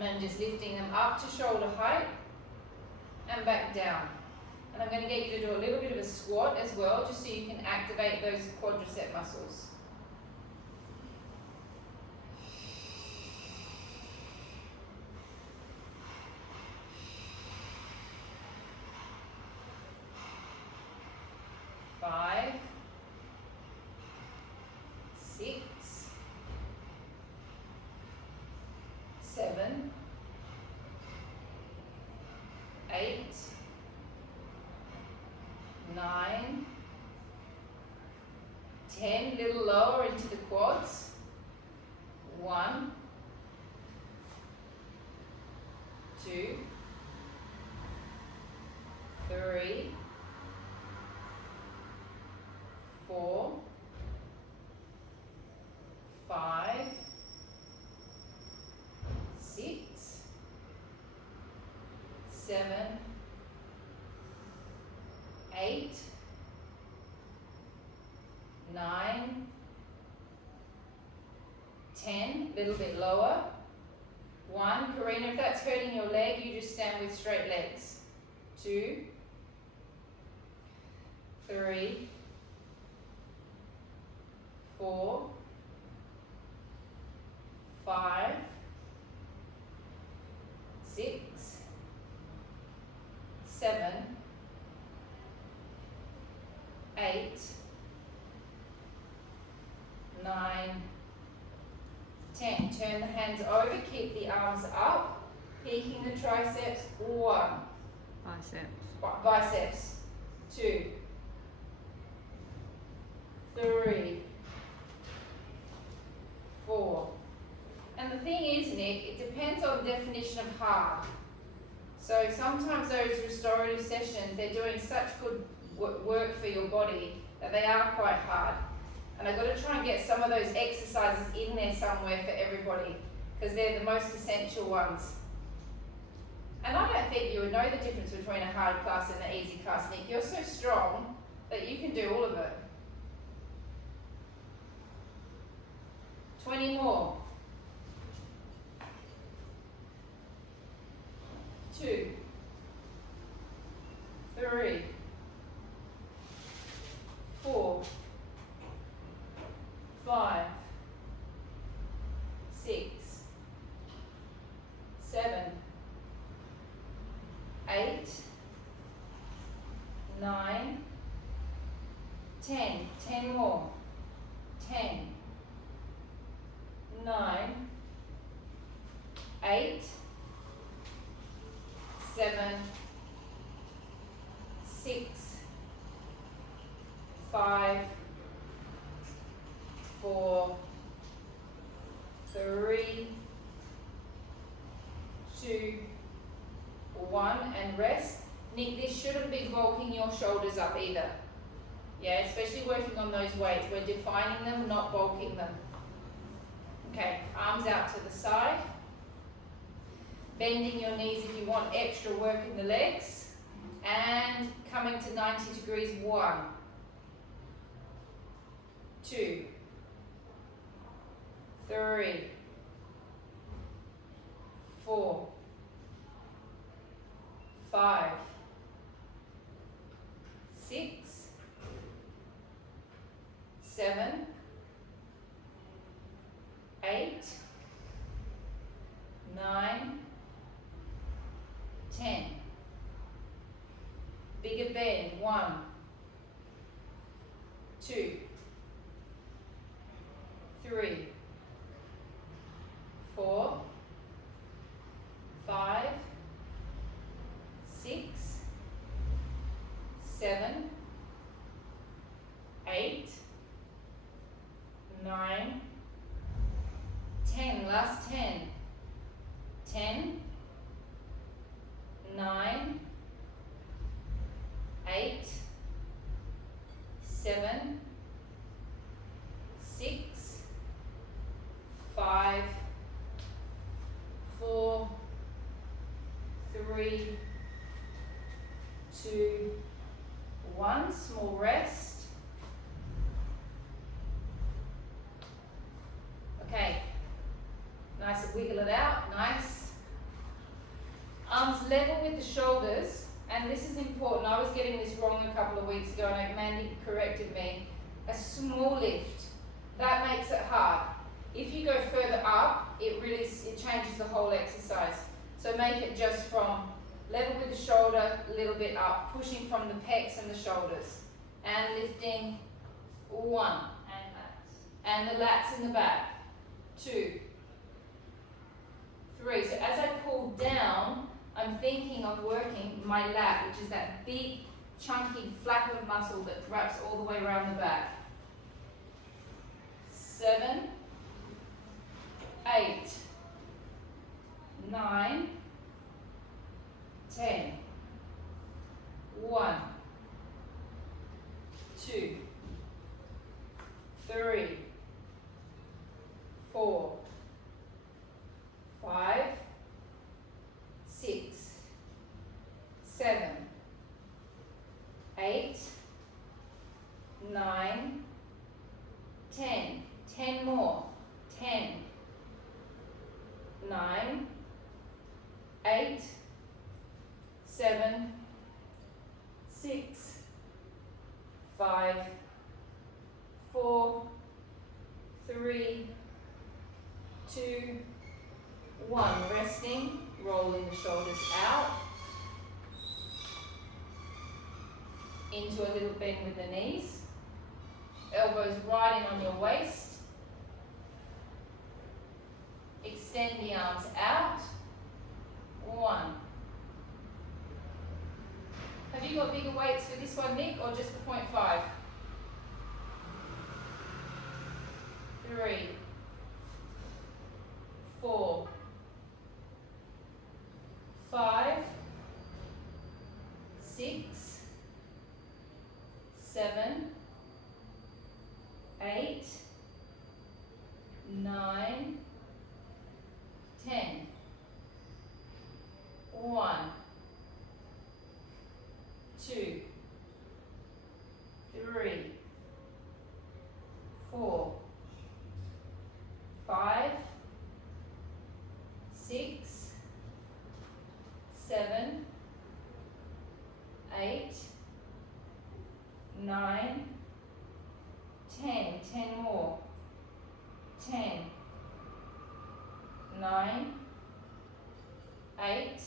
And then just lifting them up to shoulder height and back down. And I'm going to get you to do a little bit of a squat as well, just so you can activate those quadricep muscles. Five, 6, 7, 8, 9, 10, little lower into the quads. 1, 2, 3, 4, 5, 6, 7, 8, 9, 10, a little bit lower. 1, Karina, if that's hurting your leg, you just stand with straight legs. 2, 3, 4, 5, 6, 7, 8, 9, 10. Turn the hands over, keep the arms up, peaking the triceps. 1. Biceps. 2, 3, 4. And the thing is, Nick, it depends on the definition of hard. So sometimes those restorative sessions, they're doing such good work for your body that they are quite hard. And I've got to try and get some of those exercises in there somewhere for everybody, because they're the most essential ones. And I don't think you would know the difference between a hard class and an easy class, Nick. You're so strong that you can do all of it. 20 more. 2, 3, 4, 5, 6, 7, 8, 9, 10. 10 more. 10, 9, 8, 7, 6, 5, 4, 3, 2, 1, and rest. Nick, this shouldn't be bulking your shoulders up either. Yeah, especially working on those weights. We're defining them, not bulking them. Okay, arms out to the side. Bending your knees if you want extra work in the legs. And coming to 90 degrees. 1, 2, 3, 4, 5, 6, 7, 8, 9, 10. Bigger bend. 1, 2, 3, 4, 5, 6, 7, 8, 9, 10. Last 10. 10, 9, 8, 7, 6, 5, 4, 3, 2, 1. Small rest. Okay. Nice and wiggle it out. Nice. Arms level with the shoulders, and this is important. I was getting this wrong a couple of weeks ago and Mandy corrected me. A small lift, that makes it hard. If you go further up, it changes the whole exercise. So make it just from level with the shoulder, a little bit up, pushing from the pecs and the shoulders, and lifting 1, and the lats in the back, 2, 3. So as I pull down, I'm thinking of working my lat, which is that big, chunky flap of muscle that wraps all the way around the back. 7, 8, 9, 10. 1, 2, 3, 4, 5, 6, 7, 8, 9, 10. 10 more. 10, 9, 8, 7, 6, 5, 4, 3, 2, 1. Resting, rolling the shoulders out. Into a little bend with the knees. Elbows right in on your waist. Extend the arms out. 1. Have you got bigger weights for this one, Nick, or just the 0.5? 3, 4, 5, 6, 7, 8, 9, 10. 1, 2, 3, 4, 5, 6, 7, 8, 9, 10. 10 more. 10, 9, 8.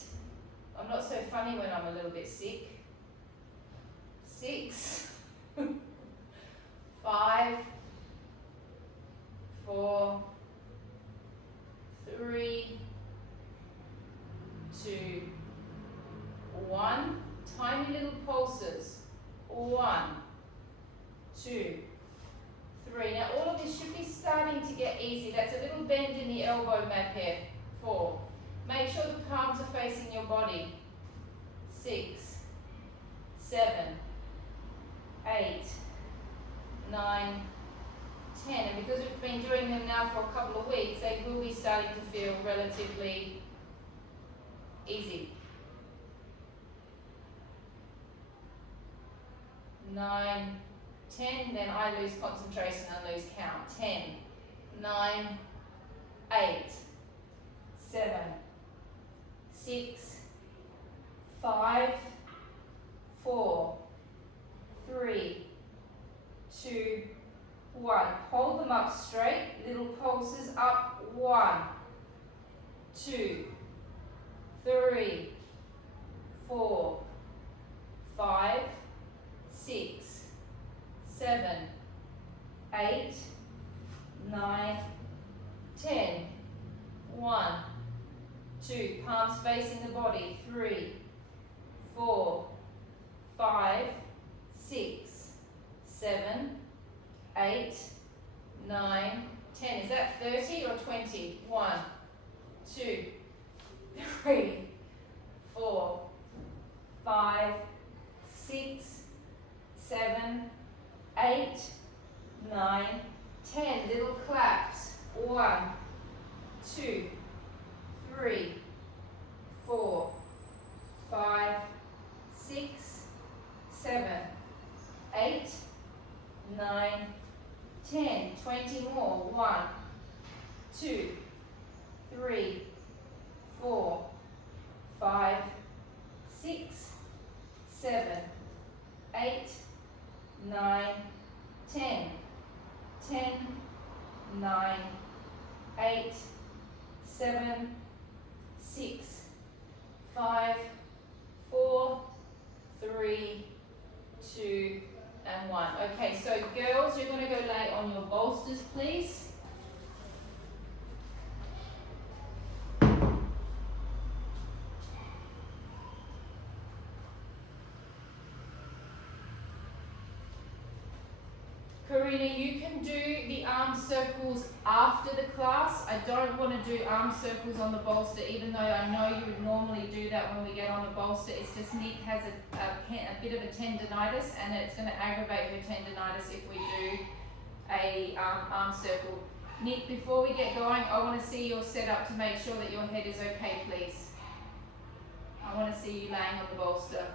I'm not so funny when I'm a little bit sick. 6, 5, 4, 3, 2, 1. Tiny little pulses. 1, 2, 3. Now all of this should be starting to get easy. That's a little bend in the elbow map here. 4. Make sure the palms are facing your body. 6, 7, 8, 9, 10. And because we've been doing them now for a couple of weeks, they will be starting to feel relatively easy. 9, 10, then I lose concentration and lose count. 10, 9, 8, 7, 6, 5, 4, 3, 2, 1. Hold them up straight, little pulses up. 1, 2, 3, 4, 5, 6, 7, 8, 9, 10. 1, 2. Palms facing the body. 3, 4, 5, 6, 7, 8, 9, 10. Is that 30 or 20? 1, 2, 3, 4, 5, 6, 7, 8, 9, 10. Little claps. 1, 2, 3, 4, 5, 6, 7, 8, 9, 10. 20 more. 1, 2, 3, 4, 5, 7, 6, 5, 4, 3, 2, and 1. Okay, so girls, you're going to go lay on your bolsters, please. Karina, you can do the arm circles after the class. I don't want to do arm circles on the bolster, even though I know you would normally do that when we get on the bolster. It's just Nick has a bit of a tendinitis, and it's going to aggravate her tendinitis if we do a arm circle. Nick, before we get going, I want to see your setup to make sure that your head is okay, please. I want to see you laying on the bolster.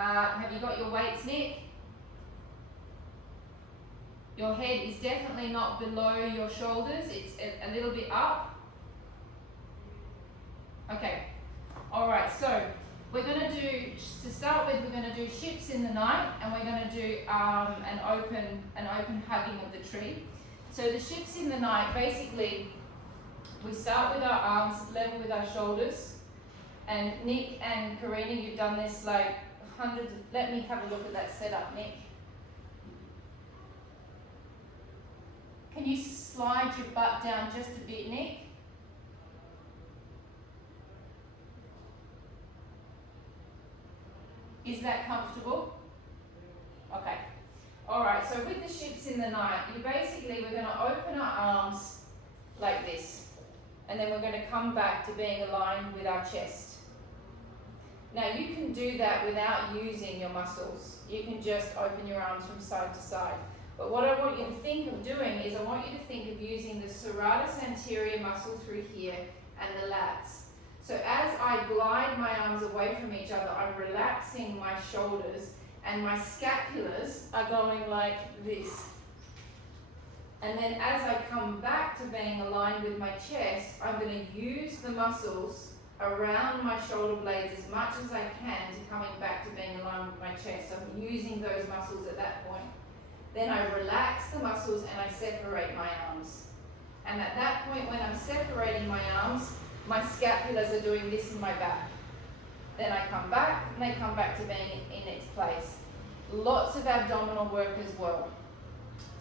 Have you got your weights, Nick? Your head is definitely not below your shoulders. It's a little bit up. Okay. All right. So we're going to do, to start with, we're going to do ships in the night, and we're going to do an open hugging of the tree. So the ships in the night, basically, we start with our arms level with our shoulders. And Nick and Karina, you've done this like hundreds of, let me have a look at that setup, Nick. Can you slide your butt down just a bit, Nick? Is that comfortable? Okay. All right, so with the ships in the night, we're going to open our arms like this. And then we're going to come back to being aligned with our chest. Now you can do that without using your muscles. You can just open your arms from side to side. But what I want you to think of doing is I want you to think of using the serratus anterior muscle through here and the lats. So as I glide my arms away from each other, I'm relaxing my shoulders, and my scapulars are going like this. And then as I come back to being aligned with my chest, I'm going to use the muscles around my shoulder blades as much as I can to coming back to being aligned with my chest. So I'm using those muscles at that point. Then I relax the muscles and I separate my arms. And at that point, when I'm separating my arms, my scapulars are doing this in my back. Then I come back, and they come back to being in its place. Lots of abdominal work as well.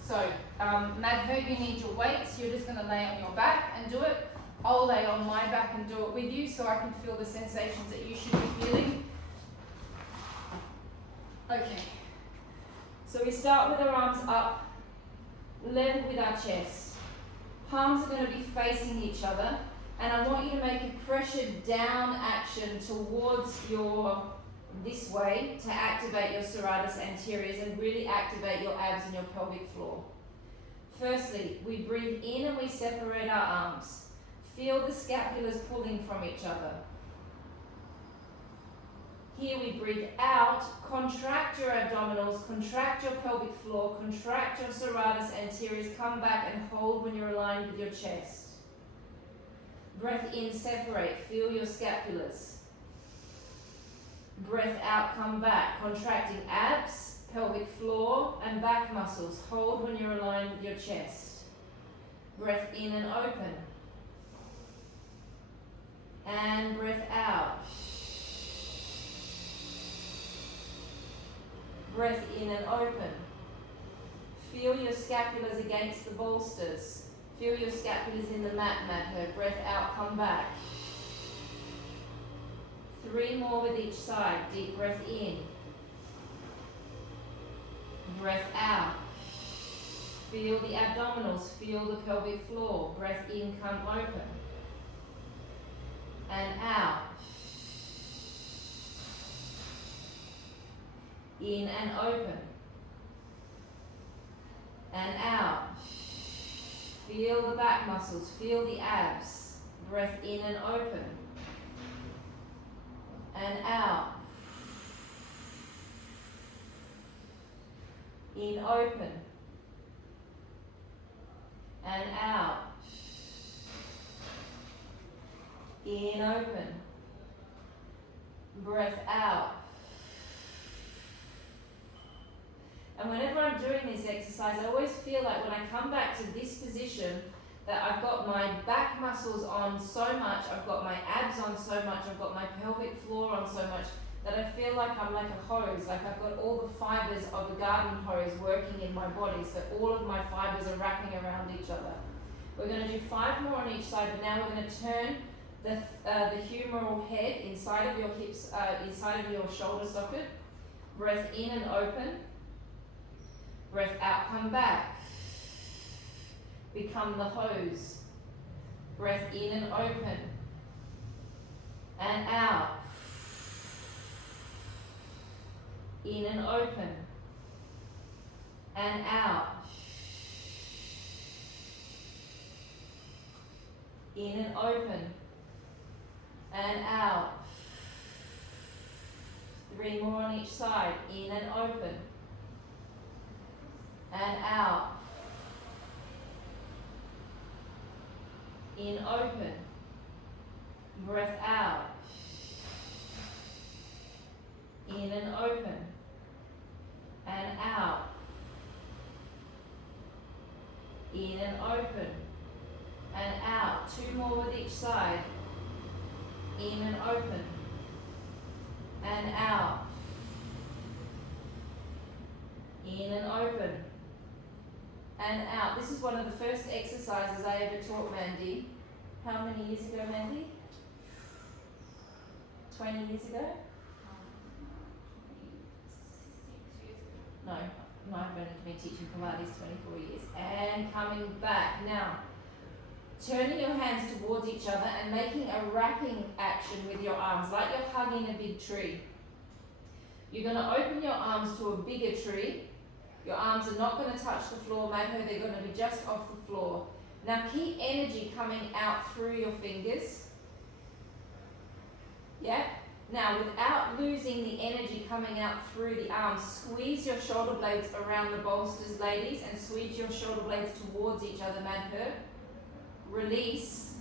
So, Madhu, you need your weights. You're just going to lay on your back and do it. I'll lay on my back and do it with you so I can feel the sensations that you should be feeling. Okay. So we start with our arms up, level with our chest. Palms are going to be facing each other, and I want you to make a pressure down action towards this way to activate your serratus anteriors and really activate your abs and your pelvic floor. Firstly, we breathe in and we separate our arms. Feel the scapulars pulling from each other. Here we breathe out, contract your abdominals, contract your pelvic floor, contract your serratus anteriors, come back and hold when you're aligned with your chest. Breath in, separate, feel your scapulars. Breath out, come back, contracting abs, pelvic floor, and back muscles. Hold when you're aligned with your chest. Breath in and open. And breath out. Breath in and open. Feel your scapulars against the bolsters. Feel your scapulars in the mat, Madhu. Breath out, come back. 3 more with each side. Deep breath in. Breath out. Feel the abdominals, feel the pelvic floor. Breath in, come open. And out. In and open. And out. Feel the back muscles, feel the abs. Breath in and open. And out. In, open. And out. In, open. Breath out. And whenever I'm doing this exercise, I always feel like when I come back to this position, that I've got my back muscles on so much, I've got my abs on so much, I've got my pelvic floor on so much, that I feel like I'm like a hose, like I've got all the fibers of a garden hose working in my body, so all of my fibers are wrapping around each other. We're going to do 5 more on each side, but now we're going to turn the humeral head inside of your hips, inside of your shoulder socket. Breath in and open. Breath out, come back. Become the hose. Breath in and open. And out. In and open. And out. In and open. And out. 3 more on each side. In and open. And out. In, open. Breath out. In and open. And out. In and open. And out. 2 more with each side. In and open. And out. In and open. And out. This is one of the first exercises I ever taught Mandy. How many years ago, Mandy? 20 years ago? 26 years ago. No, I've only been teaching Pilates 24 years. And coming back. Now, turning your hands towards each other and making a wrapping action with your arms, like you're hugging a big tree. You're going to open your arms to a bigger tree. Your arms are not going to touch the floor, Madho, they're going to be just off the floor. Now keep energy coming out through your fingers. Yeah? Now without losing the energy coming out through the arms, squeeze your shoulder blades around the bolsters, ladies, and squeeze your shoulder blades towards each other, Madho. Release,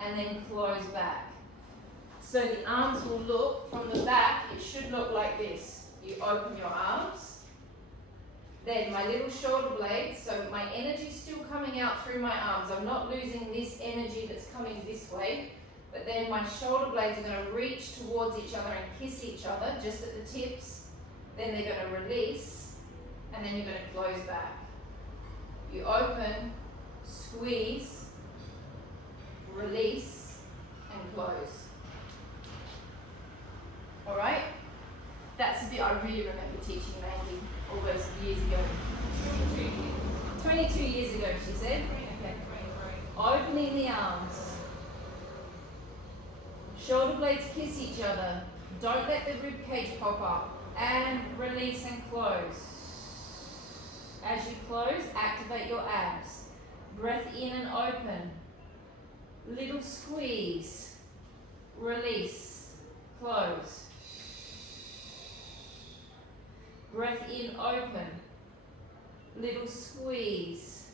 and then close back. So the arms will look, from the back, it should look like this. You open your arms. Then my little shoulder blades, so my energy's still coming out through my arms. I'm not losing this energy that's coming this way, but then my shoulder blades are going to reach towards each other and kiss each other, just at the tips. Then they're going to release, and then you're going to close back. You open, squeeze, release, and close. Alright? That's the bit I really remember teaching Mandy all those years ago. 22 years ago, she said. Okay. Opening the arms. Shoulder blades kiss each other. Don't let the rib cage pop up. And release and close. As you close, activate your abs. Breath in and open. Little squeeze. Release. Close. Breath in, open. Little squeeze.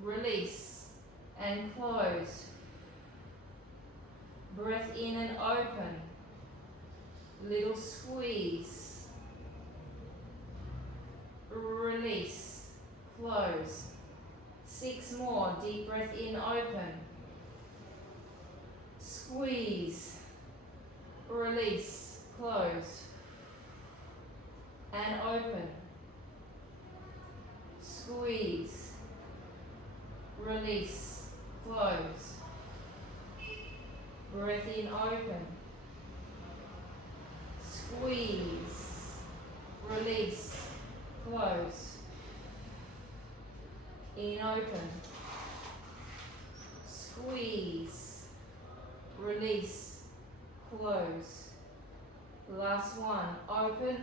Release and close. Breath in and open. Little squeeze. Release. Close. 6 more. Deep breath in, open. Squeeze. Release. Close. And open. Squeeze. Release. Close. Breath in, open. Squeeze. Release. Close. In, open. Squeeze. Release. Close. Last one. Open.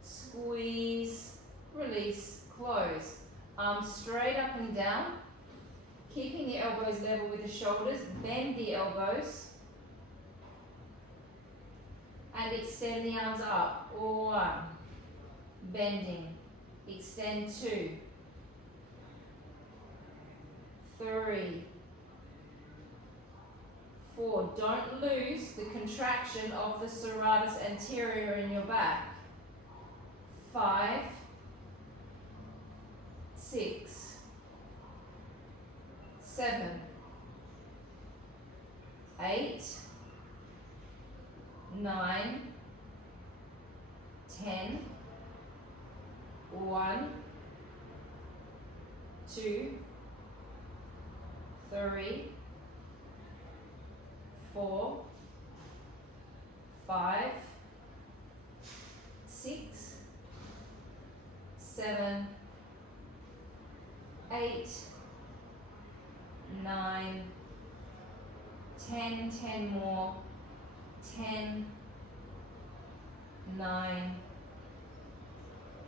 Squeeze. Release. Close. Arms straight up and down. Keeping the elbows level with the shoulders. Bend the elbows. And extend the arms up. 1. Bending. Extend 2. 3. 4. Don't lose the contraction of the serratus anterior in your back. 5, 6, 7, 8, 9, 10, 1, 2, 3, 4, 5, 6, 7, 8, 9, 10, 10 more, 10, 9,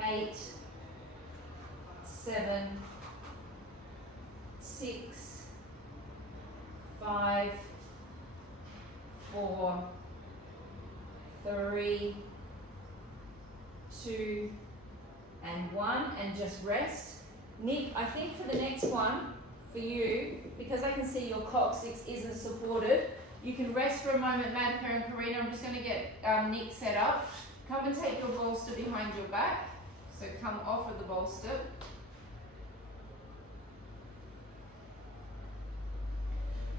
8, 7, 6, 5, 4, 3, 2, and 1, and just rest. Nick, I think for the next one, for you, because I can see your coccyx isn't supported, you can rest for a moment, Madhya and Karina. I'm just going to get Nick set up. Come and take your bolster behind your back. So come off of the bolster.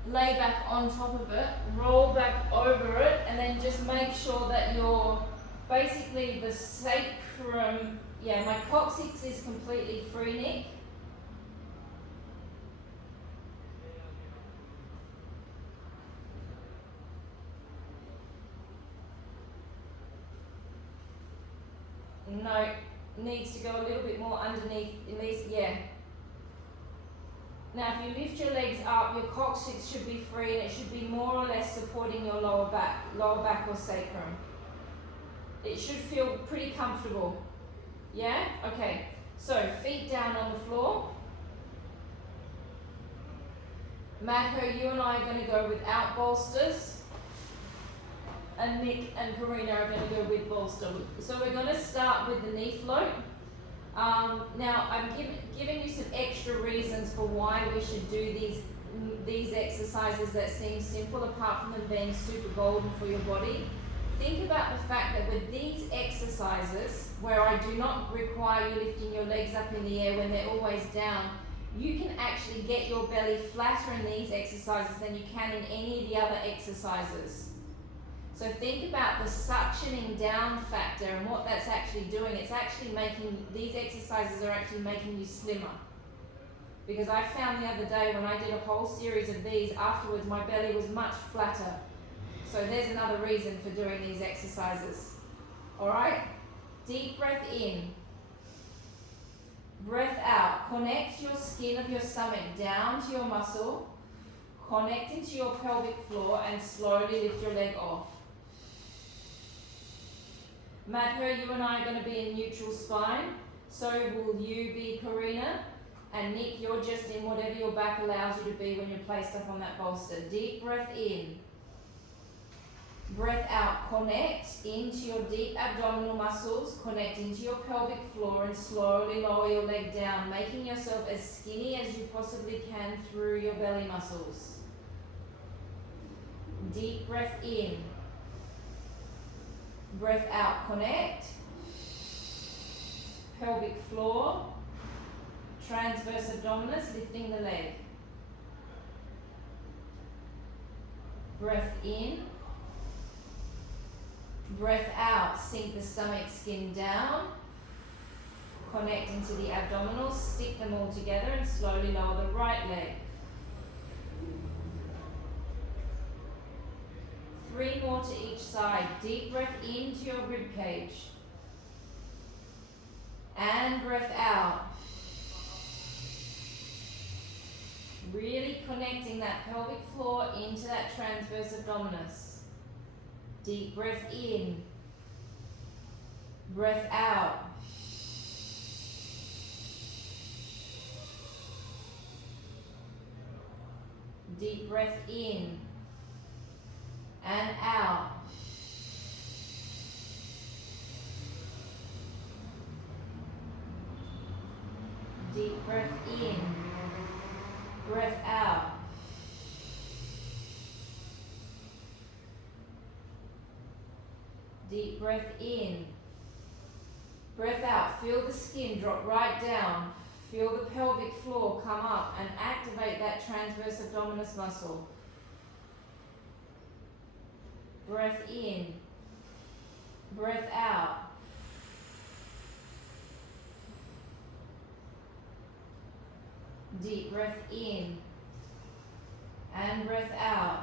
Lay back on top of it, roll back over it, and then just make sure that you're basically the sacrum, yeah, my coccyx is completely free, Nick. No, needs to go a little bit more underneath, at least, yeah. Now if you lift your legs up, your coccyx should be free and it should be more or less supporting your lower back or sacrum. It should feel pretty comfortable. Yeah? Okay. So feet down on the floor. Madhu, you and I are going to go without bolsters. And Nick and Karina are going to go with bolster. So we're going to start with the knee float. Now I'm giving you some extra reasons for why we should do these exercises that seem simple, apart from them being super golden for your body. Think about the fact that with these exercises, where I do not require you lifting your legs up in the air when they're always down, you can actually get your belly flatter in these exercises than you can in any of the other exercises. So think about the suctioning down factor and what that's actually doing. It's actually making, these exercises are actually making you slimmer. Because I found the other day when I did a whole series of these, afterwards my belly was much flatter. So there's another reason for doing these exercises. Alright? Deep breath in. Breath out. Connect your skin of your stomach down to your muscle. Connect into your pelvic floor and slowly lift your leg off. Madhur, you and I are going to be in neutral spine. So will you be, Karina. And Nick, you're just in whatever your back allows you to be when you're placed up on that bolster. Deep breath in. Breath out. Connect into your deep abdominal muscles. Connect into your pelvic floor and slowly lower your leg down, making yourself as skinny as you possibly can through your belly muscles. Deep breath in. Breath out, connect. Pelvic floor. Transverse abdominis, lifting the leg. Breath in. Breath out, sink the stomach skin down. Connect into the abdominals, stick them all together and slowly lower the right leg. 3 more to each side. Deep breath into your rib cage. And breath out. Really connecting that pelvic floor into that transverse abdominis. Deep breath in. Breath out. Deep breath in. And out. Deep breath in. Breath out. Deep breath in. Breath out, feel the skin drop right down. Feel the pelvic floor come up and activate that transverse abdominis muscle. Breath in, breath out. Deep breath in and breath out.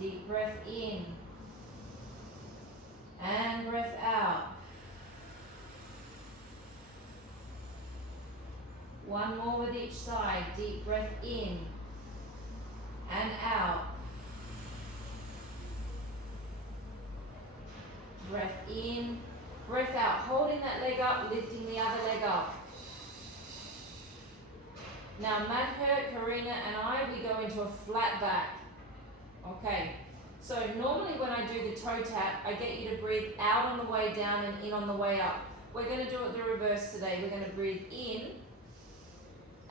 Deep breath in and breath out. One more with each side. Deep breath in and out. Breath in, breath out. Holding that leg up, lifting the other leg up. Now Madhur, Karina and I, we go into a flat back. Okay, so normally when I do the toe tap, I get you to breathe out on the way down and in on the way up. We're going to do it the reverse today. We're going to breathe in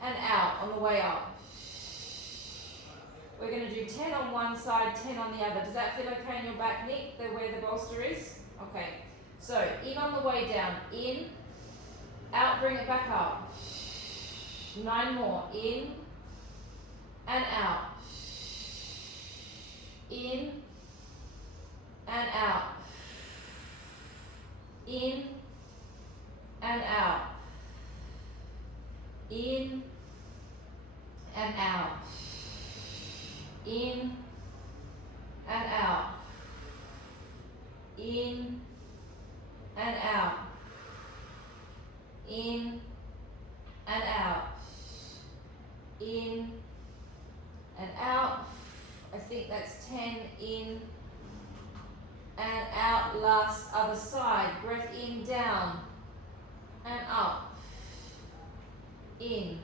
and out on the way up. We're going to do 10 on one side, 10 on the other. Does that feel okay in your back, Nick, where the bolster is? Okay, so in on the way down, in, out, bring it back up. 9 more, in and out. In and out. In and out. In and out. In and out. In and out. In and out. In and out. I think that's 10 in and out. Last other side. Breath in, down and up. In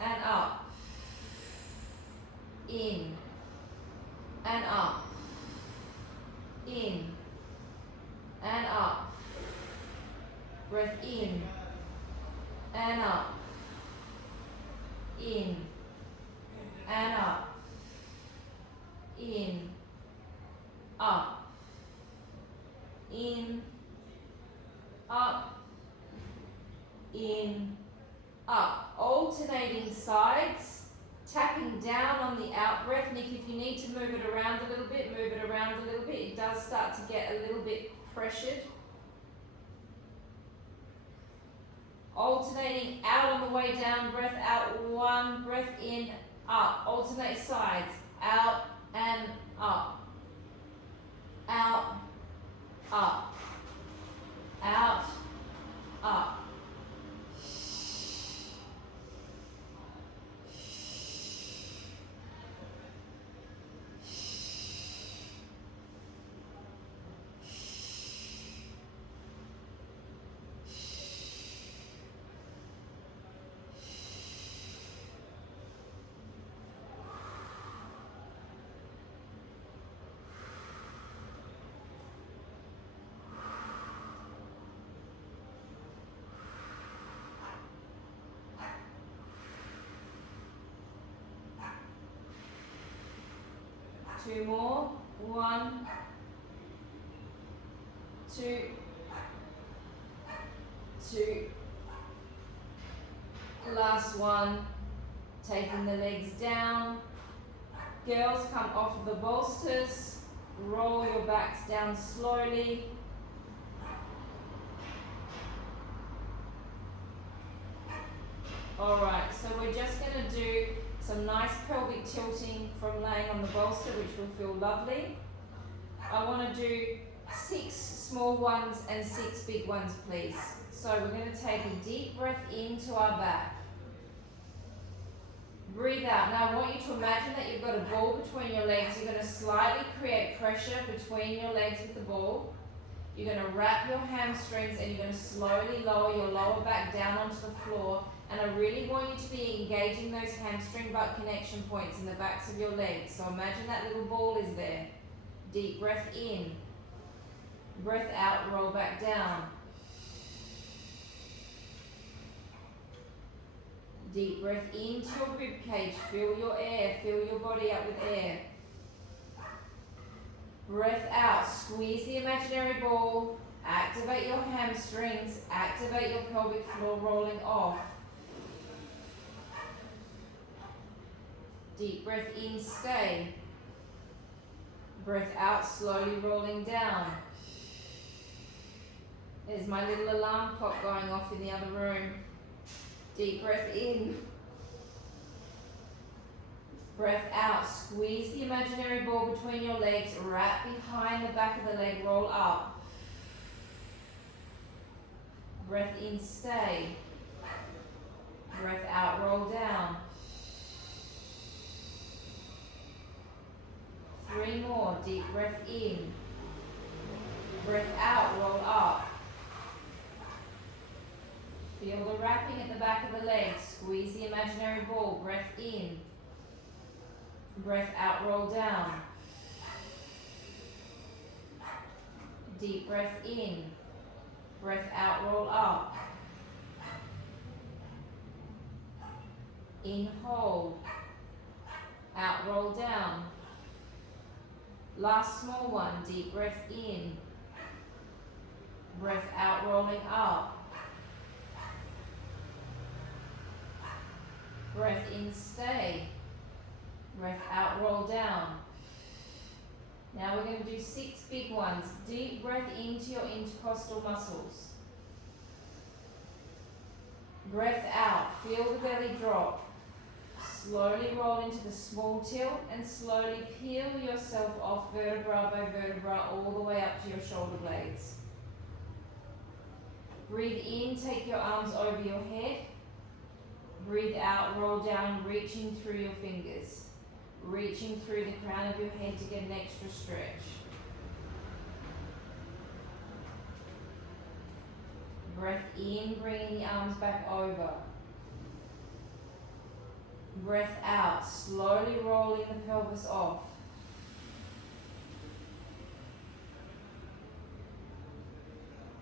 and up. In and up. In and up. Breath in and up. In and up. In, up, in, up, in, up. Alternating sides, tapping down on the out breath. Nick, if you need to move it around a little bit, move it around a little bit. It does start to get a little bit pressured. Alternating out on the way down, breath out, 1, breath in, up. Alternate sides, out and up. Out, up. Out, up. Two more. 1, 2, 2. Last one. Taking the legs down. Girls, come off of the bolsters. Roll your backs down slowly. Alright, so we're just going to do some nice pelvic tilting from laying on the bolster, which will feel lovely. I want to do 6 small ones and 6 big ones, please. So we're going to take a deep breath into our back. Breathe out. Now I want you to imagine that you've got a ball between your legs. You're going to slightly create pressure between your legs with the ball. You're going to wrap your hamstrings and you're going to slowly lower your lower back down onto the floor. And I really want you to be engaging those hamstring butt connection points in the backs of your legs. So imagine that little ball is there. Deep breath in. Breath out, roll back down. Deep breath into your rib cage. Fill your air, fill your body up with air. Breath out, squeeze the imaginary ball, activate your hamstrings, activate your pelvic floor, rolling off. Deep breath in, stay. Breath out, slowly rolling down. There's my little alarm clock going off in the other room. Deep breath in. Breath out, squeeze the imaginary ball between your legs, wrap behind the back of the leg, roll up. Breath in, stay. Breath out, roll down. 3 more, deep breath in. Breath out, roll up. Feel the wrapping at the back of the leg, squeeze the imaginary ball, breath in. Breath out, roll down. Deep breath in. Breath out, roll up. In, hold. Out, roll down. Last small one, deep breath in. Breath out, rolling up. Breath in, stay. Breath out, roll down. Now we're going to do 6 big ones. Deep breath into your intercostal muscles. Breath out, feel the belly drop. Slowly roll into the small tilt and slowly peel yourself off vertebra by vertebra all the way up to your shoulder blades. Breathe in, take your arms over your head. Breathe out, roll down, reaching through your fingers. Reaching through the crown of your head to get an extra stretch. Breath in, bringing the arms back over. Breath out, slowly rolling the pelvis off.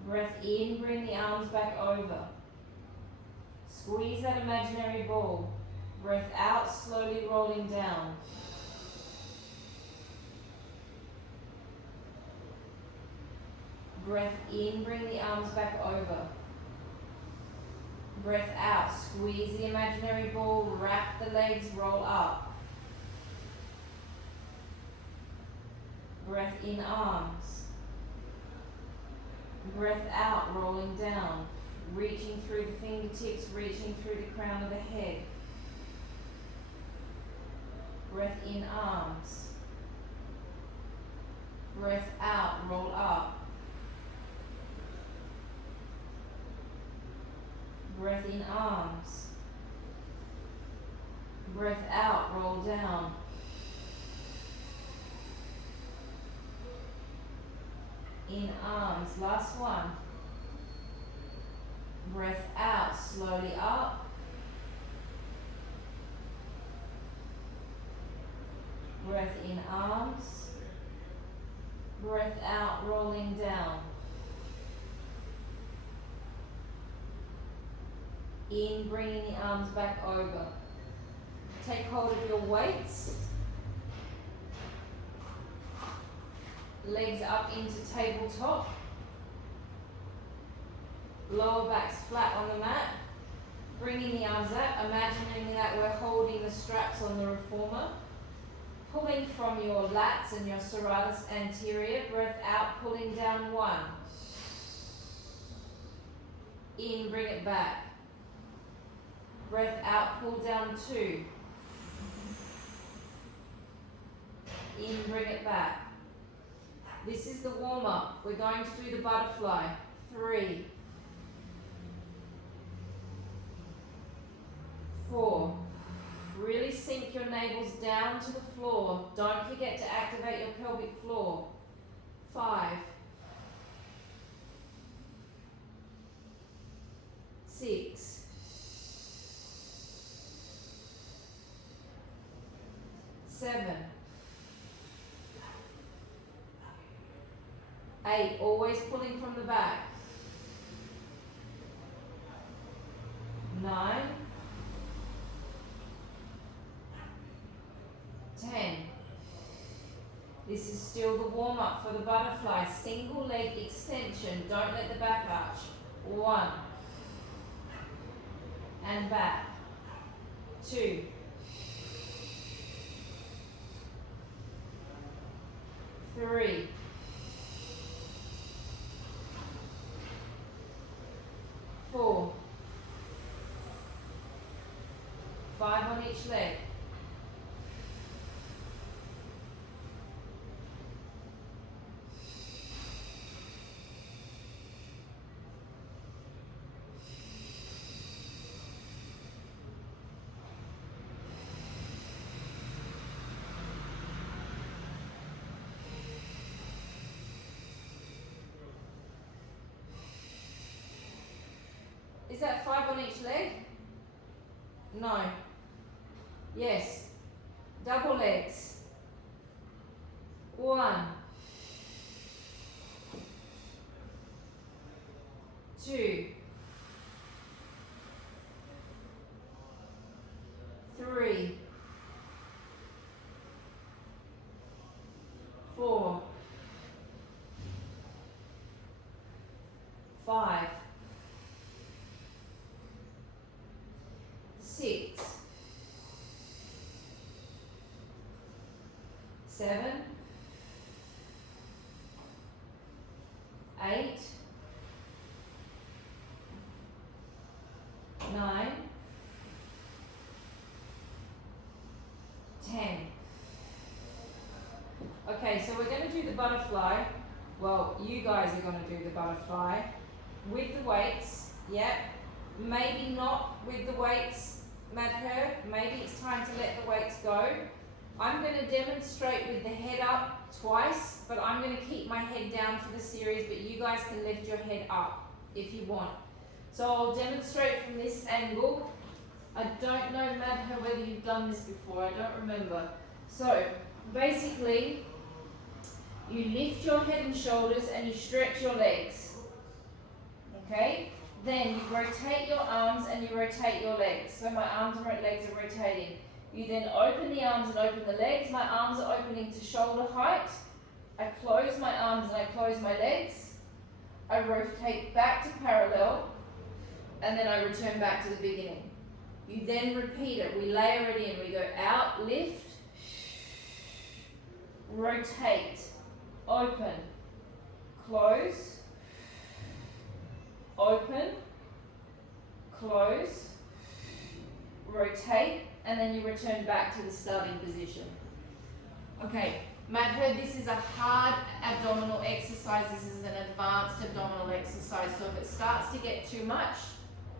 Breath in, bring the arms back over. Squeeze that imaginary ball. Breath out, slowly rolling down. Breath in, bring the arms back over. Breath out, squeeze the imaginary ball, wrap the legs, roll up. Breath in, arms. Breath out, rolling down. Reaching through the fingertips, reaching through the crown of the head. Breath in, arms. Breath out, roll up. Breath in, arms. Breath out, roll down. In, arms. Last one. Breath out, slowly up. Breath in, arms. Breath out, rolling down. In, bringing the arms back over. Take hold of your weights. Legs up into tabletop. Lower back's flat on the mat. Bringing the arms up, imagining that we're holding the straps on the reformer. Pulling from your lats and your serratus anterior. Breath out, pulling down 1. In, bring it back. Breath out, pull down 2. In, bring it back. This is the warm-up. We're going to do the butterfly. 3, 4. Really sink your navels down to the floor. Don't forget to activate your pelvic floor. 5, 6, 7, 8, always pulling from the back. 9, 10. This is still the warm-up for the butterfly. Single leg extension. Don't let the back arch. 1. And back. 2. 3. 4. 5 on each leg. 'Is that 5 on each leg? No. Yes. Double legs. 1. 2. 3. 4. 5. 6. 7. 8. 9. 10. Okay, so we're going to do the butterfly. Well, you guys are going to do the butterfly with the weights. Yep. Maybe not with the weights, Madher. Maybe it's time to let the weights go. I'm going to demonstrate with the head up twice, but I'm going to keep my head down for the series, but you guys can lift your head up if you want. So I'll demonstrate from this angle. I don't know, Madher, whether you've done this before. I don't remember. So basically, you lift your head and shoulders and you stretch your legs. Okay? Then you rotate your arms and you rotate your legs. So my arms and legs are rotating. You then open the arms and open the legs. My arms are opening to shoulder height. I close my arms and I close my legs. I rotate back to parallel. And then I return back to the beginning. You then repeat it. We layer it in. We go out, lift, rotate, open, close, open, close, rotate, and then you return back to the starting position. Okay, Madher, this is a hard abdominal exercise. This is an advanced abdominal exercise. So if it starts to get too much,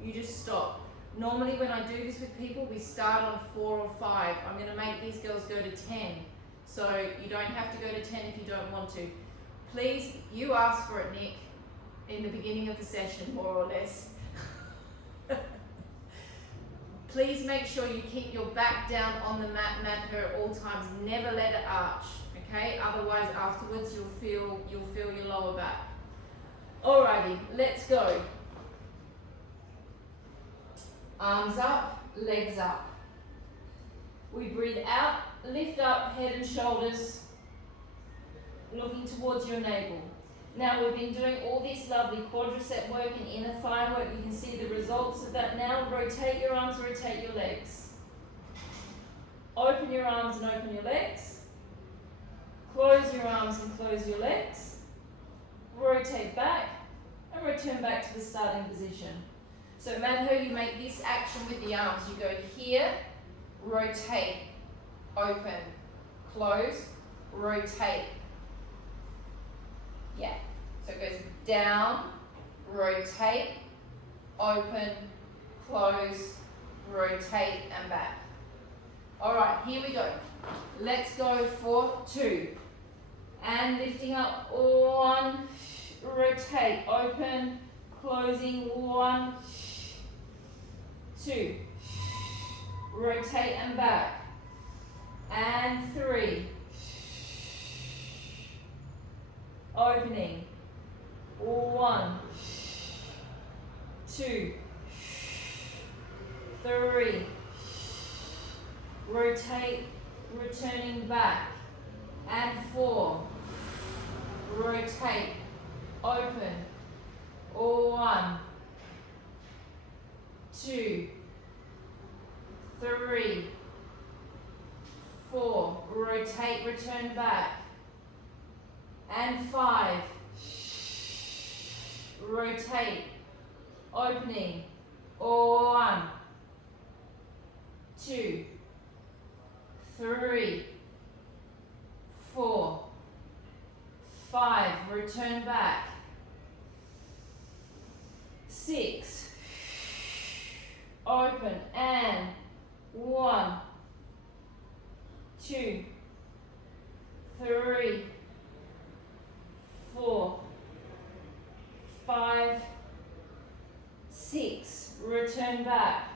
you just stop. Normally when I do this with people, we start on 4 or 5. I'm going to make these girls go to 10. So you don't have to go to 10 if you don't want to. Please, you asked for it, Nick, in the beginning of the session, more or less. Please make sure you keep your back down on the mat, Madher, at all times. Never let it arch, okay? Otherwise, afterwards, you'll feel your lower back. Alrighty, let's go. Arms up, legs up. We breathe out, lift up, head and shoulders, looking towards your navel. Now we've been doing all this lovely quadricep work and inner thigh work. You can see the results of that now. Rotate your arms, rotate your legs. Open your arms and open your legs. Close your arms and close your legs. Rotate back and return back to the starting position. So Madher, you make this action with the arms. You go here, rotate, open, close, rotate. Yeah. So it goes down, rotate, open, close, rotate, and back. All right, here we go. Let's go for 2. And lifting up, 1, rotate, open, closing, 1, 2. Rotate and back. And 3. Opening. 1, 2, 3. Rotate, returning back. and 4. Rotate, open. 1, 2, 3, 4. Rotate, return back. And 5. Rotate, opening. 1, 2, 3, 4, 5. Return back. 6. Open and 1, 2, 3, 4, 5, 6. Return back.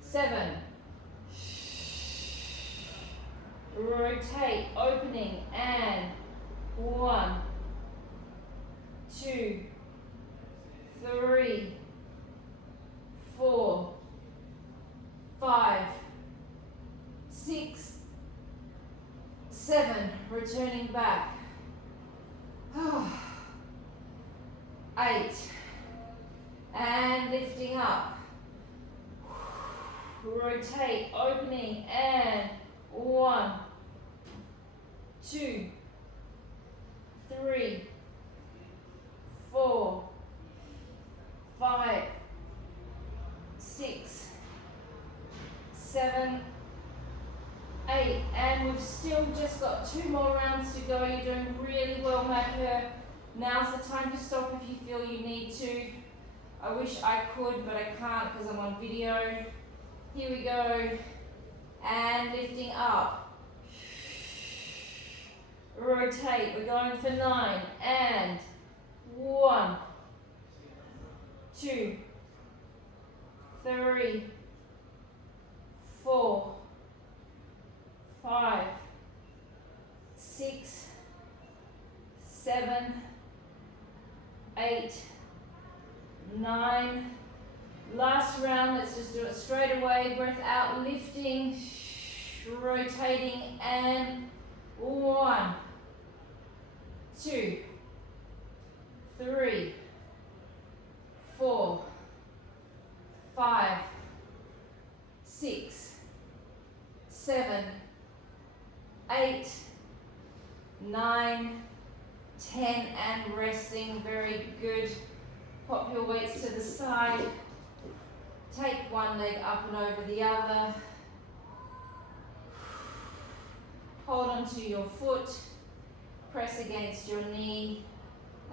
7. Rotate, opening and 1, 2, 3, 4, 5, 6, 7. Returning back. 8. And lifting up. Rotate, opening and 1, 2, 3, 4, 5, 6, 7, 8. And we've still just got 2 more rounds to go. You're doing really well, Madhur. Now's the time to stop if you feel you need to. I wish I could, but I can't because I'm on video. Here we go. And lifting up. Rotate. We're going for 9. And 1, 2, 3, 4, 5, 6, 7, 8, 9. Last round, let's just do it straight away. Breath out, lifting, rotating, and 1, 2, 3, 4, 5, 6, 7, 8, 9, 10, and resting. Very good. Pop your weights to the side. Take one leg up and over the other. Hold onto your foot. Press against your knee.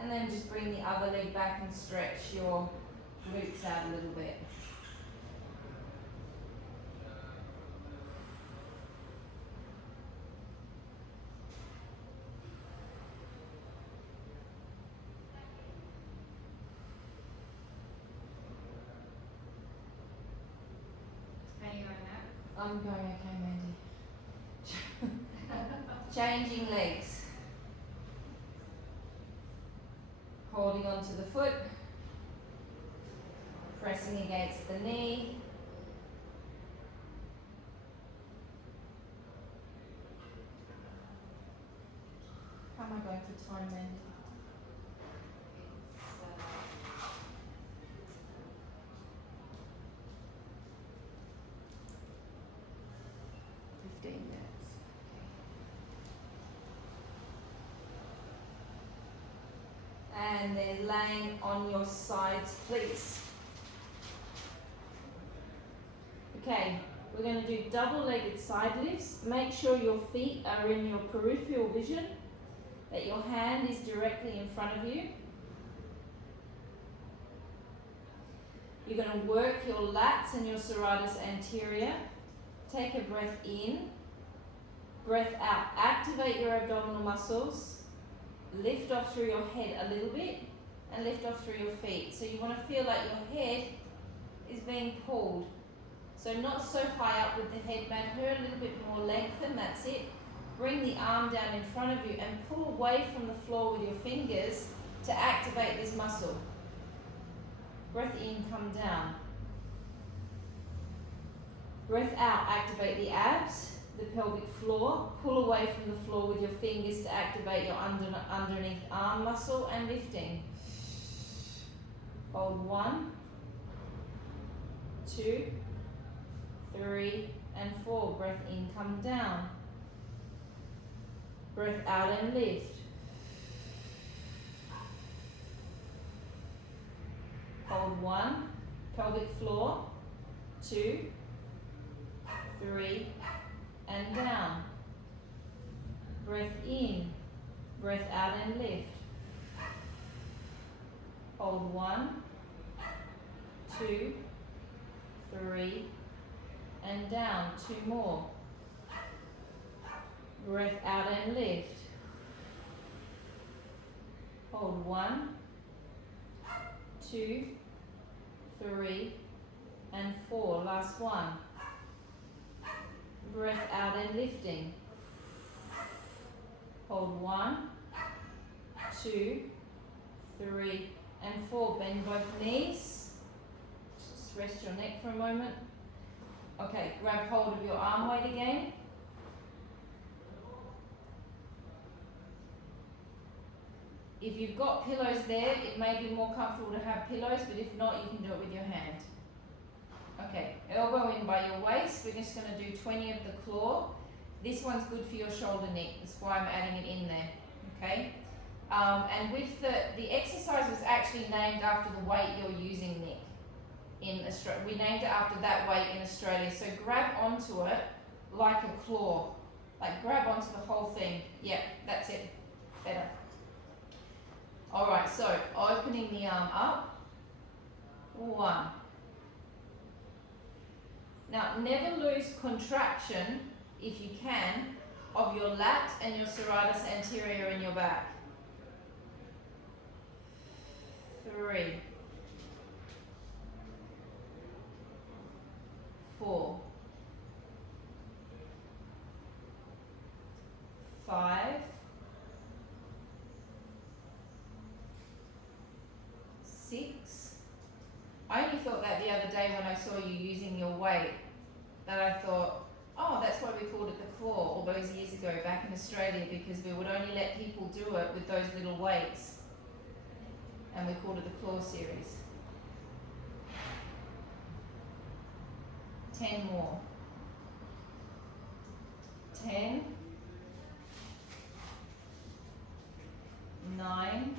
And then just bring the other leg back and stretch your glutes out a little bit. I'm going okay, Mandy. Changing legs. Holding onto the foot. Pressing against the knee. How am I going for time, Mandy? 15 minutes. And then laying on your sides, please. Okay, we're going to do double-legged side lifts. Make sure your feet are in your peripheral vision, that your hand is directly in front of you. You're going to work your lats and your serratus anterior. Take a breath in, breath out. Activate your abdominal muscles. Lift off through your head a little bit and lift off through your feet. So you want to feel like your head is being pulled. So not so high up with the head, Madhur, a little bit more lengthen, that's it. Bring the arm down in front of you and pull away from the floor with your fingers to activate this muscle. Breath in, come down. Breath out, activate the abs, the the pelvic floor. Pull away from the floor with your fingers to activate your underneath arm muscle and lifting. Hold 1, 2, 3, and 4. Breath in, come down. Breath out and lift. Hold 1, pelvic floor, 2, 3, and down. Breath in, breath out and lift. Hold 1, 2, 3, and down. 2 more. Breath out and lift. Hold 1, 2, 3, and 4. Last one. Breath out and lifting. Hold 1, 2, 3, and 4. Bend both knees. Just rest your neck for a moment. Okay, grab hold of your arm weight again. If you've got pillows there, it may be more comfortable to have pillows, but if not, you can do it with your hand. Okay, elbow in by your waist. We're just going to do 20 of the claw. This one's good for your shoulder neck. That's why I'm adding it in there. Okay, and with the exercise was actually named after the weight you're using, Nick. In Australia, we named it after that weight in Australia. So grab onto it like a claw, like grab onto the whole thing. Yeah, that's it. Better. All right, so opening the arm up. 1. Now, never lose contraction, if you can, of your lat and your serratus anterior in your back. 3, 4, 5, 6. I only thought that the other day when I saw you using your weight, that I thought, oh, that's why we called it the claw all those years ago back in Australia, because we would only let people do it with those little weights, and we called it the claw series. 10 more. 10, 9,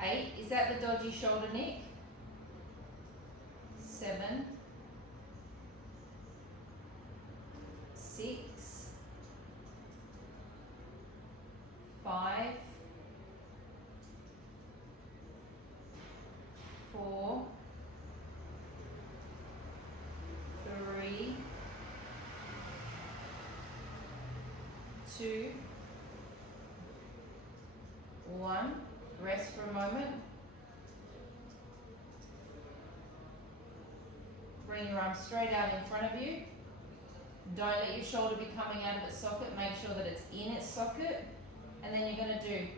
8. Is that the dodgy shoulder, Nick? 7, 6, 5, 4, 3, 2, 1. Rest for a moment. Bring your arm straight out in front of you. Don't let your shoulder be coming out of its socket. Make sure that it's in its socket. And then you're going to do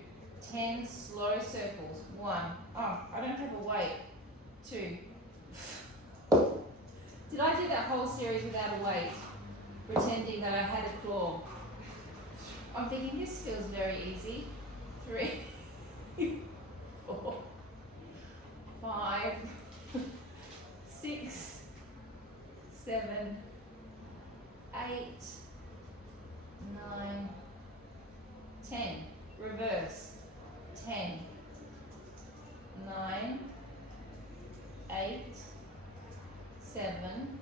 10 slow circles. 1. Oh, I don't have a weight. 2. Did I do that whole series without a weight? Pretending that I had a claw. I'm thinking this feels very easy. 3, 4, 5, 6, 7, 8, 9, 10. Reverse. 10, 9, 8, 7,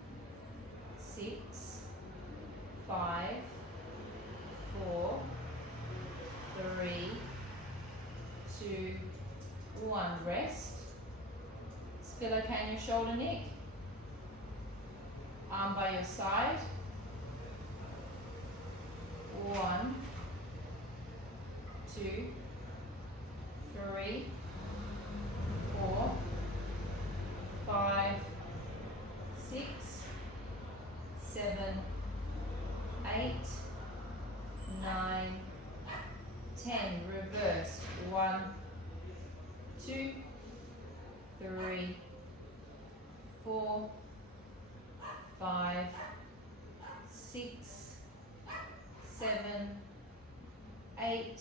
6, 5, 4, 3, 2, 1. Rest. Is feel okay in your shoulder, Nick? Arm by your side. 1, 2, 3, 4, 5, 6, 7, 8, 9, 10. Reverse. 1, 2, 3, 4, 5, 6, 7, 8,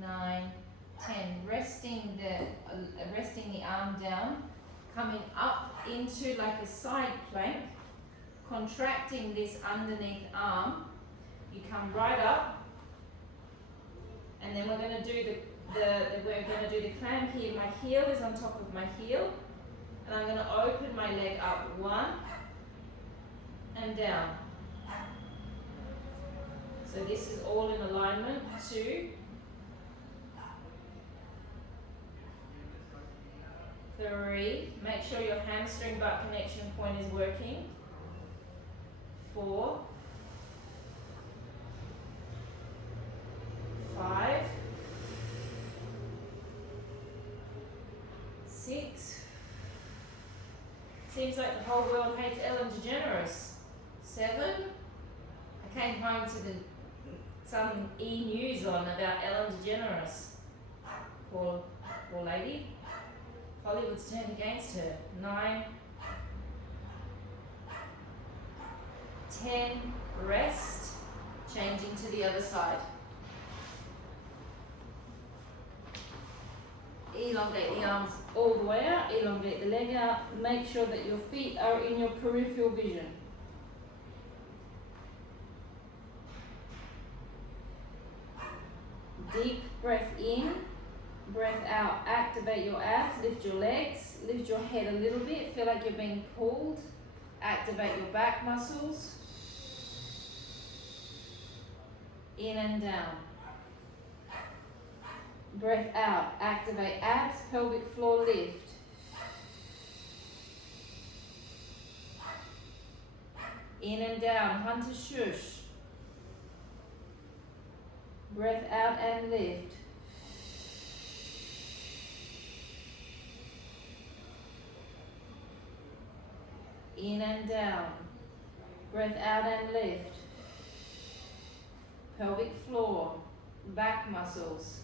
9, 10. Resting the arm down, coming up into like a side plank, contracting this underneath arm. You come right up, and then we're going to do the clamp here. My heel is on top of my heel, and I'm going to open my leg up 1 and down. So this is all in alignment. 2, 3. Make sure your hamstring butt connection point is working. 4, 5, 6. Seems like the whole world hates Ellen DeGeneres. 7. I came home to some E-news on about Ellen DeGeneres. Poor lady. Hollywood's turned against her. 9, 10. Rest. Changing to the other side. Elongate the arms all the way out, elongate the leg out, make sure that your feet are in your peripheral vision. Deep breath in, breath out, activate your abs, lift your legs, lift your head a little bit, feel like you're being pulled, activate your back muscles, in and down. Breath out, activate abs, pelvic floor lift. In and down, hunter shush. Breath out and lift. In and down. Breath out and lift. Pelvic floor, back muscles.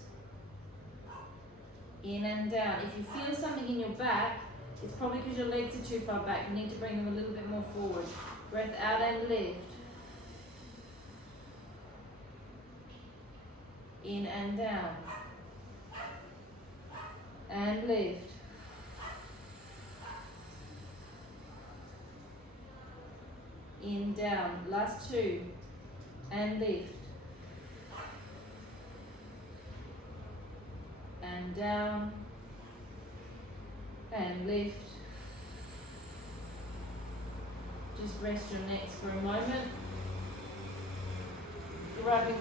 In and down. If you feel something in your back, it's probably because your legs are too far back. You need to bring them a little bit more forward. Breath out and lift. In and down. And lift. In, down. Last 2. And lift. And down, and lift. Just rest your necks for a moment. Grabbing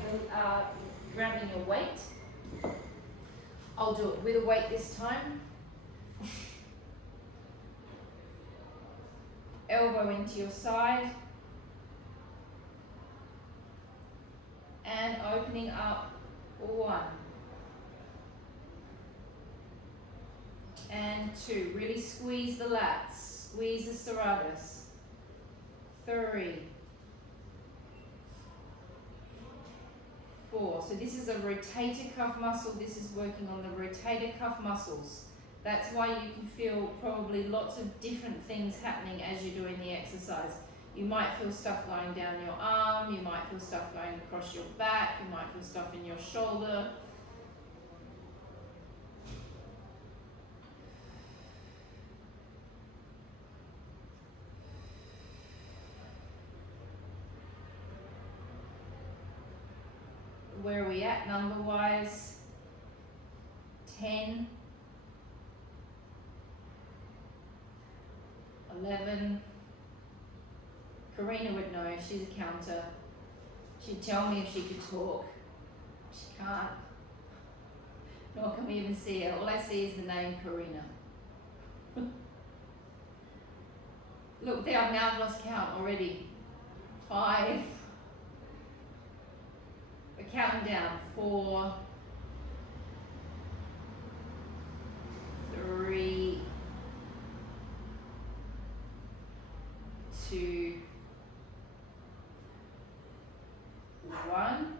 your weight. I'll do it with a weight this time. Elbow into your side. And opening up 1. And 2. Really squeeze the lats. Squeeze the serratus. 3. 4. So this is a rotator cuff muscle. This is working on the rotator cuff muscles. That's why you can feel probably lots of different things happening as you're doing the exercise. You might feel stuff going down your arm. You might feel stuff going across your back. You might feel stuff in your shoulder. Where are we at number-wise? 10, 11. Karina would know, she's a counter. She'd tell me if she could talk. She can't. Nor can we even see her. All I see is the name Karina. Look there, I've now lost count already. 5. We're counting down. 4, 3, 2, 1.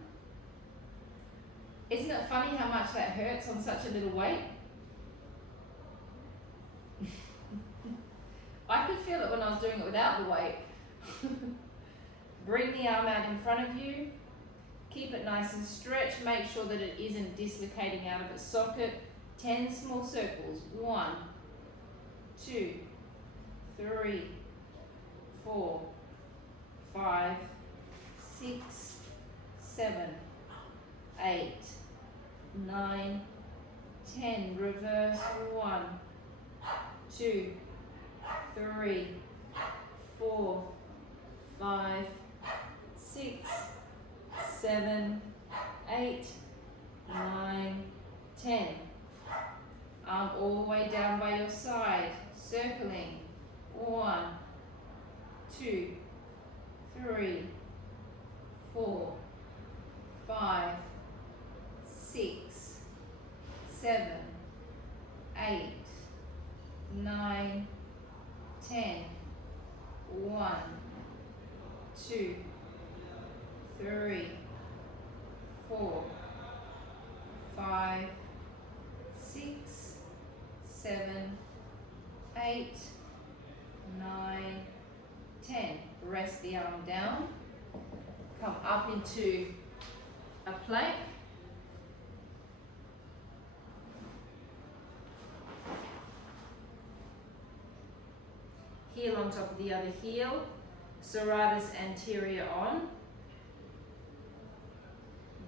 Isn't it funny how much that hurts on such a little weight? I could feel it when I was doing it without the weight. Bring the arm out in front of you. Keep it nice and stretched. Make sure that it isn't dislocating out of its socket. 10 small circles. 1, 2, 3, 4, 5, 6, 7, 8, 9, 10. Reverse. 1, 2, 3, 4, 5, 6, 7, 8, 9, 10. Arm all the way down by your side, circling. 1, 2, 3, 4, 5, 6, 7, 8, 9, 10. 1, 2, 3, 4, 5, 6, 7, 8, 9, 10. Rest the arm down. Come up into a plank. Heel on top of the other heel. Serratus anterior on.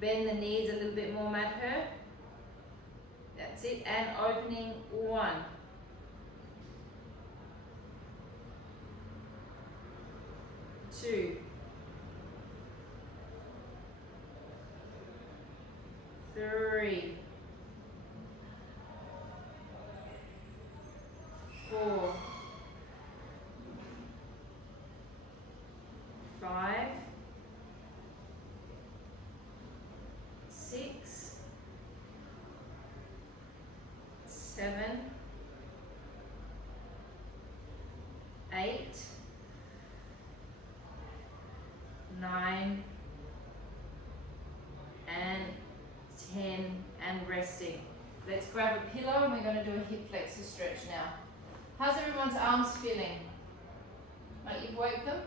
Bend the knees a little bit more, Madher. That's it. And opening. 1, 2, 3, 4, 5, 6, 7, 8, 9, and 10, and resting. Let's grab a pillow and we're going to do a hip flexor stretch now. How's everyone's arms feeling? Like you've woke them?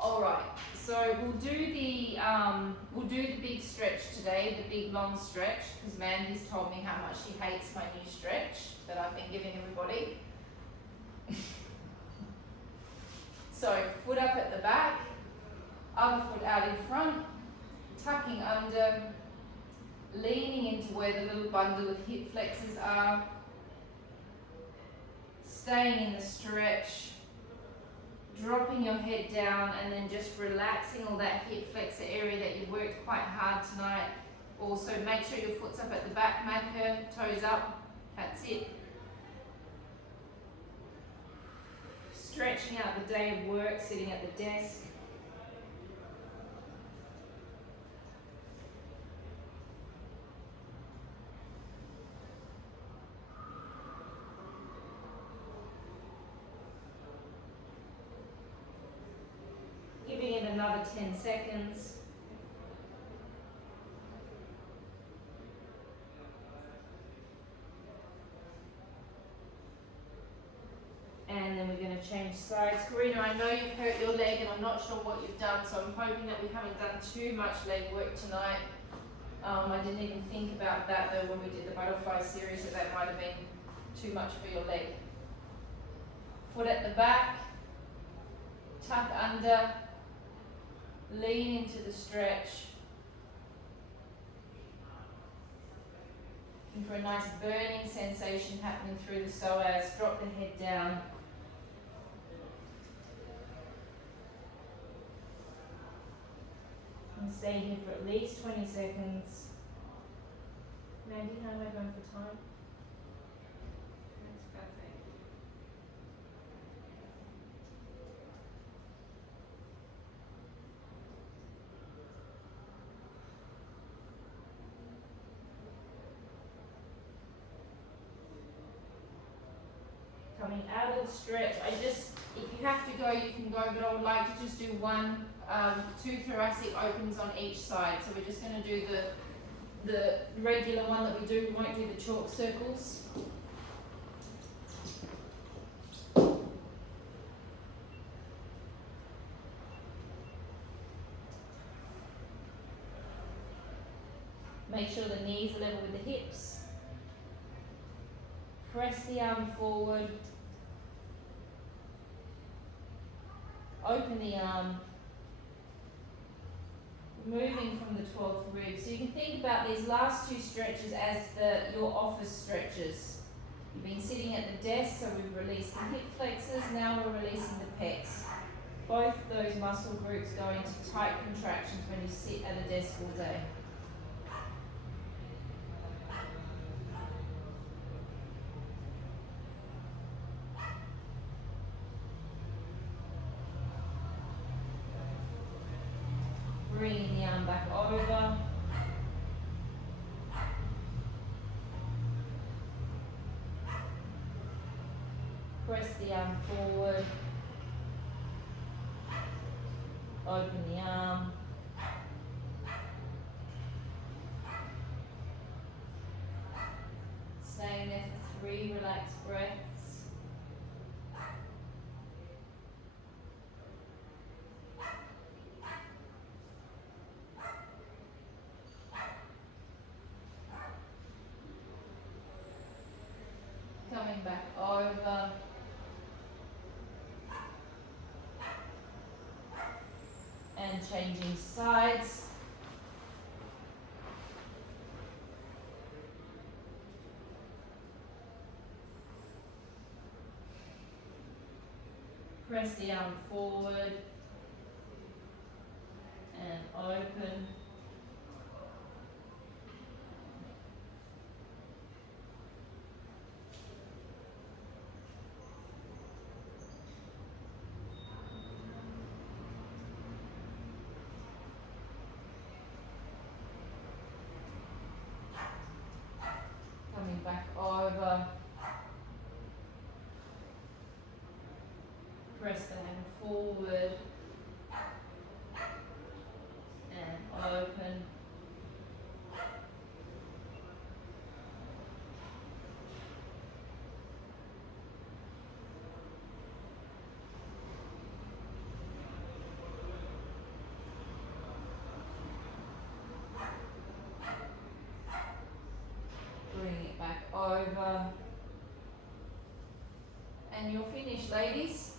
Alright, so we'll do the big stretch today, the big long stretch, because Mandy's told me how much she hates my new stretch that I've been giving everybody. So foot up at the back, other foot out in front, tucking under, leaning into where the little bundle of hip flexors are, staying in the stretch, dropping your head down and then just relaxing all that hip flexor area that you worked quite hard tonight. Also make sure your foot's up at the back, Madher, toes up, that's it. Stretching out the day of work, sitting at the desk. Giving it another 10 seconds. And then we're going to change sides. Karina, I know you've hurt your leg and I'm not sure what you've done, so I'm hoping that we haven't done too much leg work tonight. I didn't even think about that though when we did the butterfly series, that might have been too much for your leg. Foot at the back, tuck under, lean into the stretch. Looking for a nice burning sensation happening through the psoas. Drop the head down. And stay here for at least 20 seconds. Mandy, how am I going for time? That's perfect. Coming out of the stretch. If you have to go, you can go, but I would like to just do two thoracic opens on each side. So we're just going to do the regular one that we do. We won't do the chalk circles. Make sure the knees are level with the hips. Press the arm forward. Open the arm. Moving from the 12th rib. So you can think about these last two stretches as your office stretches. You've been sitting at the desk, so we've released the hip flexors, now we're releasing the pecs. Both of those muscle groups go into tight contractions when you sit at a desk all day. Bringing the arm back over. Press the arm forward. Open the arm. Staying there for 3 relaxed breaths. Coming back over. And changing sides. Press the arm forward and open. Coming back over. Press the hand forward and open. Bring it back over. And you're finished, ladies.